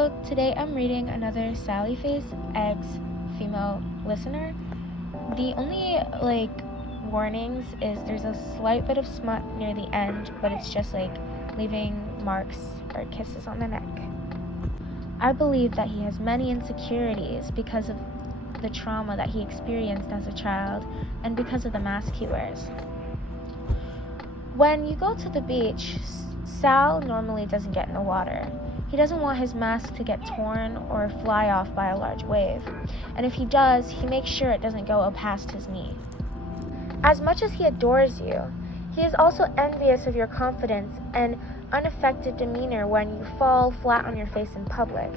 So today I'm reading another Sally Face X female listener. The only warnings is there's a slight bit of smut near the end, but it's just leaving marks or kisses on the neck. I believe that he has many insecurities because of the trauma that he experienced as a child and because of the mask he wears. When you go to the beach, Sal normally doesn't get in the water. He doesn't want his mask to get torn or fly off by a large wave, and if he does, he makes sure it doesn't go past his knee. As much as he adores you, he is also envious of your confidence and unaffected demeanor when you fall flat on your face in public.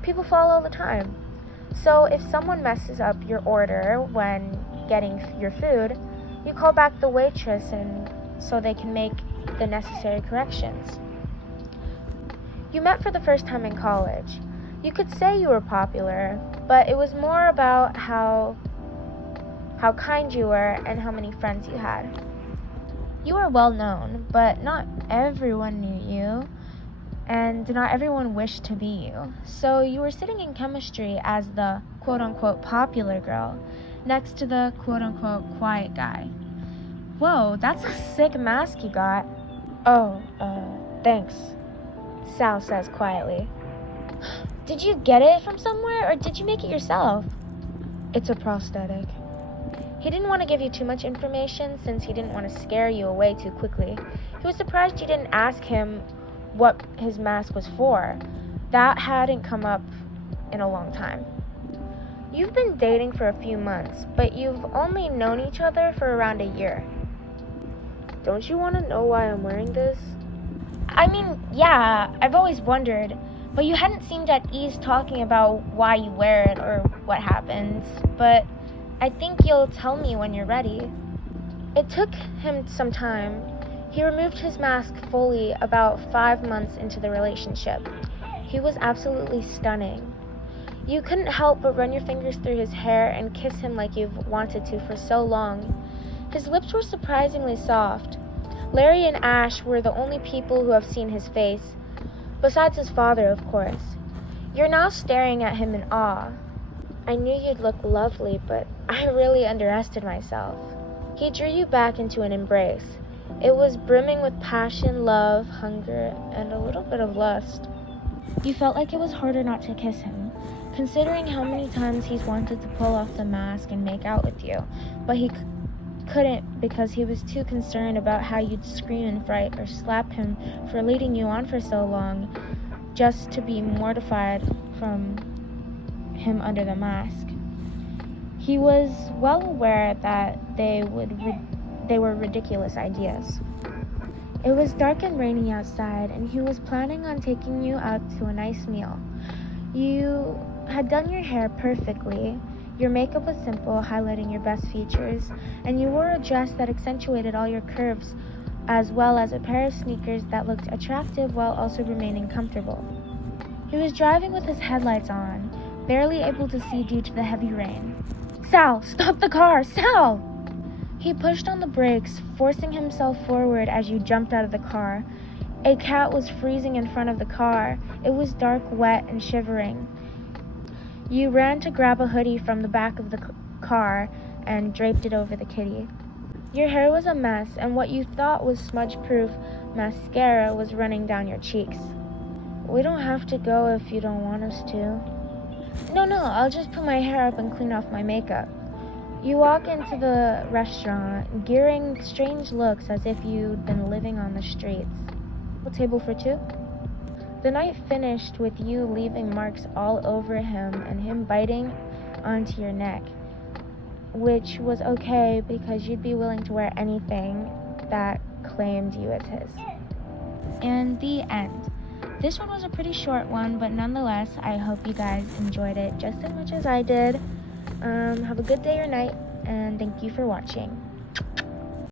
People fall all the time. So if someone messes up your order when getting your food, you call back the waitress and so they can make the necessary corrections. You met for the first time in college. You could say you were popular, but it was more about how kind you were and how many friends you had. You were well known, but not everyone knew you, and not everyone wished to be you. So you were sitting in chemistry as the quote-unquote popular girl, next to the quote-unquote quiet guy. Whoa, that's a sick mask you got. Oh, thanks, Sal says quietly. Did you get it from somewhere, or did you make it yourself? It's a prosthetic. He didn't want to give you too much information since he didn't want to scare you away too quickly. He was surprised you didn't ask him what his mask was for. That hadn't come up in a long time. You've been dating for a few months, but you've only known each other for around a year. Don't you want to know why I'm wearing this? I mean, yeah, I've always wondered, but you hadn't seemed at ease talking about why you wear it or what happens, but I think you'll tell me when you're ready. It took him some time. He removed his mask fully about 5 months into the relationship. He was absolutely stunning. You couldn't help but run your fingers through his hair and kiss him like you've wanted to for so long. His lips were surprisingly soft. Larry and Ash were the only people who have seen his face, besides his father, of course. You're now staring at him in awe. I knew you'd look lovely, but I really underestimated myself. He drew you back into an embrace. It was brimming with passion, love, hunger, and a little bit of lust. You felt like it was harder not to kiss him, considering how many times he's wanted to pull off the mask and make out with you, but he couldn't because he was too concerned about how you'd scream in fright or slap him for leading you on for so long, just to be mortified from him under the mask. He was well aware that they were ridiculous ideas. It was dark and rainy outside, and he was planning on taking you out to a nice meal. You had done your hair perfectly. Your makeup was simple, highlighting your best features, and you wore a dress that accentuated all your curves, as well as a pair of sneakers that looked attractive while also remaining comfortable. He was driving with his headlights on, barely able to see due to the heavy rain. Sal, stop the car! Sal! He pushed on the brakes, forcing himself forward as you jumped out of the car. A cat was freezing in front of the car. It was dark, wet, and shivering. You ran to grab a hoodie from the back of the car and draped it over the kitty. Your hair was a mess, and what you thought was smudge-proof mascara was running down your cheeks. We don't have to go if you don't want us to. No, I'll just put my hair up and clean off my makeup. You walk into the restaurant, gearing strange looks as if you'd been living on the streets. A table for two? The night finished with you leaving marks all over him and him biting onto your neck, which was okay because you'd be willing to wear anything that claimed you as his. And the end. This one was a pretty short one, but nonetheless, I hope you guys enjoyed it just as much as I did. Have a good day or night, and thank you for watching.